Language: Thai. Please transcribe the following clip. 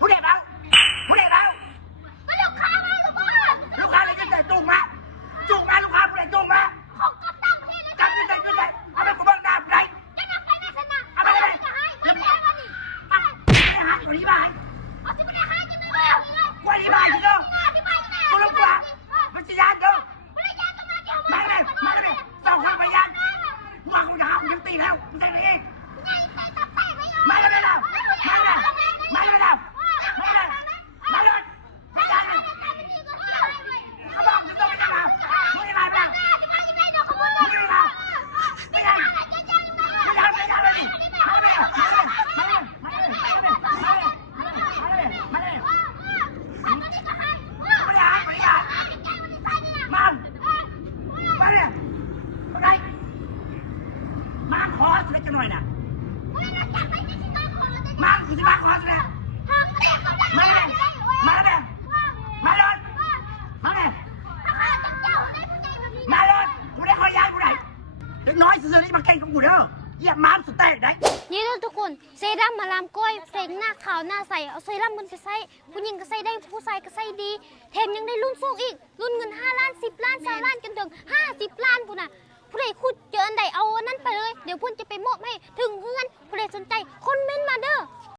ผู้เด็กเอาผู้เด็กเอาก็ลูกค้ามากับพ่อลูกค้าเลยจะใส่จุ่มมาจุ่มมาลูกค้าผู้เด็กจุ่มมาเขาก็ตั้งให้เลยจับจะใส่จะใส่เอาไปกูบ้างน้ำไรจะนับไปในสนามเอาไปเลยจะให้ไม่ได้มาดิไม่ได้หาคนนี้บ้าเอาที่ไม่ได้ให้จะไม่ได้เลย วันนี้บ้าจริงเหรอกูรู้กว่ามันจะยานเด้อไม่ได้ยานก็มาเดี๋ยวมาเลยมาเลยสองข้างไปยันมึงกูจะหามึงตีแล้วมึงใส่เองมาเลยแล้วมาเลยมาเลยแล้วมาเลยมาเลยมาเลยเขาบอกมึงต้องไปทำมึงยังไงบ้างมึงยังไงไม่ได้ไม่ได้ไม่ได้เลยมาเลยมาเลยมาเลยมาเลยมาเลยมาเลยไม่ได้ไม่ได้มามาเลยมาไงมาขอสุดจะหน่อยนะมาคุณจะมาขอสุดเลยมาเลยมาเลยมาเลยมาเลยมาเลยกูได้ขอยายกูได้เด็กน้อยซื่อๆนี่มาเก่งกับกูเด้อเหยียบม้ามสุดแตกได้ นี่ทุกคนเซรั่มมาลามก้อยเฟกหน้าขาวหน้าใสเอาเซรั่มมันก็ใส่ผู้หญิงก็ใส่ได้ผู้ชายก็ใส่ดีแถมยังได้รุ่นสูงอีกรุ่นเงิน5 ล้าน10 ล้าน20 ล้านจนถึง50 ล้านพุ่นน่ะผู้ใดคุดเจออันใดเอาอันนั้นไปเลยเดี๋ยวพุ่นจะไปมอบให้ถึงเงินผู้ใดสนใจคอมเมนต์มาเด้อ